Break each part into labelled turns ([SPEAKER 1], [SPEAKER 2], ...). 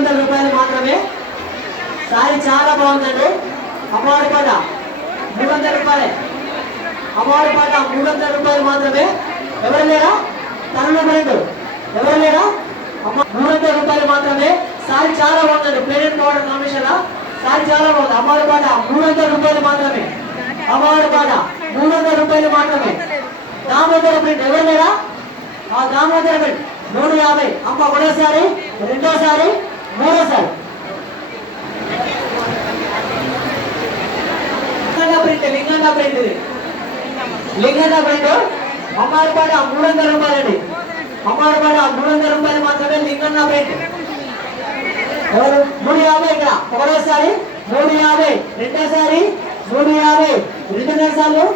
[SPEAKER 1] వందల రూపాయలు మాత్రమే. సారీ చాలా బాగుందండి. అమ్మవారి పాట మూడు వందల రూపాయలే. అమ్మవారి పాట మూడు వందల రూపాయలు మాత్రమే. ఎవరు లేరా? తనలో రెండు ఎవరు లేరా? అమ్మ మూడు వందల రూపాయలు మాత్రమే. సారీ చాలా బాగుందండి. పేరెంట్ పౌడర్ కాంబినేషన్ సారీ చాలా బాగుంది. అమ్మవారి పాట మూడు వందల రూపాయలు మాత్రమే. అమ్మవారి పాట మూడు వందల రూపాయలు మాత్రమే. దామోదర ప్రింట్. ఎవరు లేరా? ఆ దామోదర ప్రింట్. నూట యాభై. అమ్మ ఒకటోసారి రెండోసారి. మూడోసారి print Linganna print Linganna print. అమ్మాయి పాట మూడు వందల రూపాయలండి. అమ్మాయి పాట మూడు వందల రూపాయలు మాత్రమే లింగన్న ప్రింట్. ఎవరు? మూడు యాభై ఇక్కడ. ఒకటోసారి మూడు యాభై. రెండోసారి మూడు యాభై. రెండు సార్లు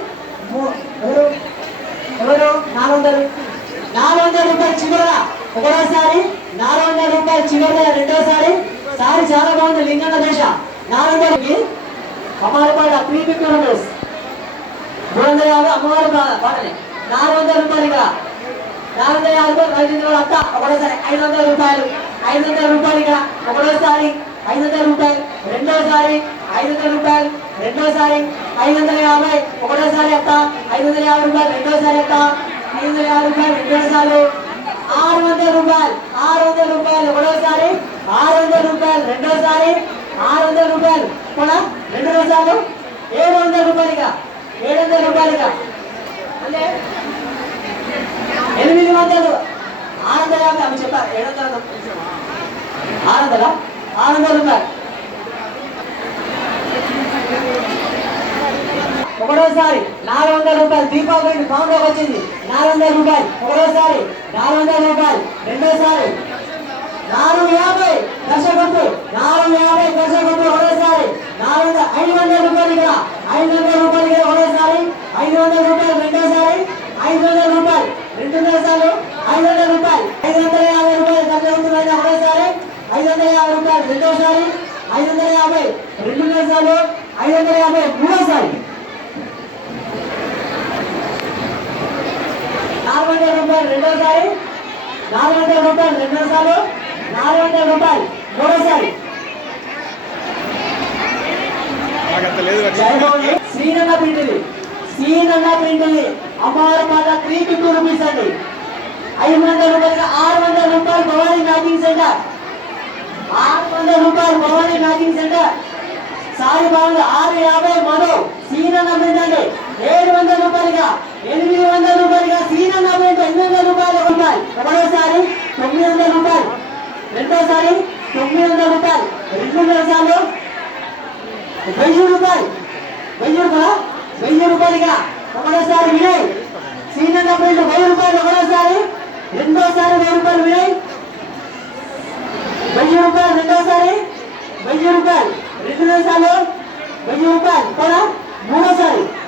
[SPEAKER 1] మూ- ఎవరు ఎవరు నాలుగు వందలు నాలుగు వందల రూపాయలు చివర ఒకటోసారి నాలుగు వందల రూపాయలు చివర రెండోసారి సారి చాలా బాగుంది లింగన్న దేశ. నాలుగు వందలకి అమ్మవారి త్రీ ఫిఫ్టీ రూపీస్ మూడు వందల యాభై అమ్మవారి పాటనే. నాలుగు వందల రూపాయలు ఇక్కడ. నాలుగు వందల యాభై రైతు అత్త. ఒకటోసారి ఐదు వందల రూపాయలు. ఐదు వందల రూపాయలు ఇక్కడ. ఒకటోసారి ఐదు వందల రూపాయలు. రెండోసారి ఐదు వందల రూపాయలు. రెండోసారి ఐదు వందల యాభై. ఒకటోసారి అత్త. ఐదు వందల యాభై రూపాయలు. రెండోసారి అత్త. ఐదు వందల యాభై రూపాయలు. రెండోసారి ఆరు వందల రూపాయలు ఆరు వందల రూపాయలు ఒకటోసారి ఆరు వందల రూపాయలు రెండోసారి ఆరు వందల రూపాయలు కూడా రెండు రోజులు ఏడు వందల రూపాయలుగా ఏడు వందల రూపాయలుగా. అంటే ఎనిమిది వందలు ఆరు వందల యాభై అవి చెప్పారు ఏడు వందల ఆరు వందల? ఆరు వందల రూపాయలు. ఒకటోసారి నాలుగు వందల రూపాయలు దీపావళి కాంబో వచ్చింది. నాలుగు వందల రూపాయలు. ఒకటోసారి నాలుగు వందల రూపాయలు. రెండోసారి నాలుగు యాభై దశగుప్తు నాలుగు యాభై దశగుప్తు ఒకటోసారి. నాలుగు వందల ఐదు వందల రూపాయలు ఇక్కడ. ఐదు వందల రూపాయలు ఇక్కడ ఒకటోసారి. ఐదు వందల రూపాయలు రెండోసారి. ఐదు వందల రూపాయలు. రెండున్నర సార్లు ఐదు వందల రూపాయలు. ఐదు వందల యాభై రూపాయలు దశగుప్తు అయితే ఒకటోసారి. ఐదు వందల యాభై రూపాయలు రెండోసారి. ఐదు వందల యాభై రెండున్నర సార్లు ఐదు వందల యాభై మూడోసారి. నాలుగు వందల రూపాయలు రెండోసారి నాలుగు వందల రూపాయలు రెండోసారి నాలుగు వందల రూపాయలు మూడోసారి శ్రీనన్న ప్రింటిది శ్రీనన్న ప్రింటిది అమ్మవారి పాట త్రీ ఫిఫ్టీ రూపీస్ అండి. ఐదు వందల రూపాయలుగా ఆరు వందల రూపాయలు భవానీ మ్యాచింగ్ సెంటర్. ఆరు వందల రూపాయలు భవానీ మ్యాచింగ్ సెంటర్. సారీ బాగుంది ఆరు యాభై మరో సీనన్న అండి. ఏడు వందల రూపాయలుగా ఎనిమిది వందల రూపాయలుగా సీనన్న పోయింట్ ఎనిమిది వందల రూపాయలు ఉన్నాయి ఒకటోసారి తొమ్మిది వందల రూపాయలు. రెండోసారి? తొమ్మిది వందల రూపాయలు. రెండున్నర సార్లు వెయ్యి రూపాయలు. వెయ్యి రూపాయలు? వెయ్యి రూపాయలుగా. ఒకటోసారి వినయ్? సీనన్న పోయింట్ వెయ్యి రూపాయలు ఒకటోసారి రెండోసారి వెయ్యి రూపాయలు వినయ్? వెయ్యి రూపాయలు రెండోసారి? వెయ్యి రూపాయలు. రెండున్నర సార్లు వెయ్యి రూపాయలు. కూడా మూడోసారి.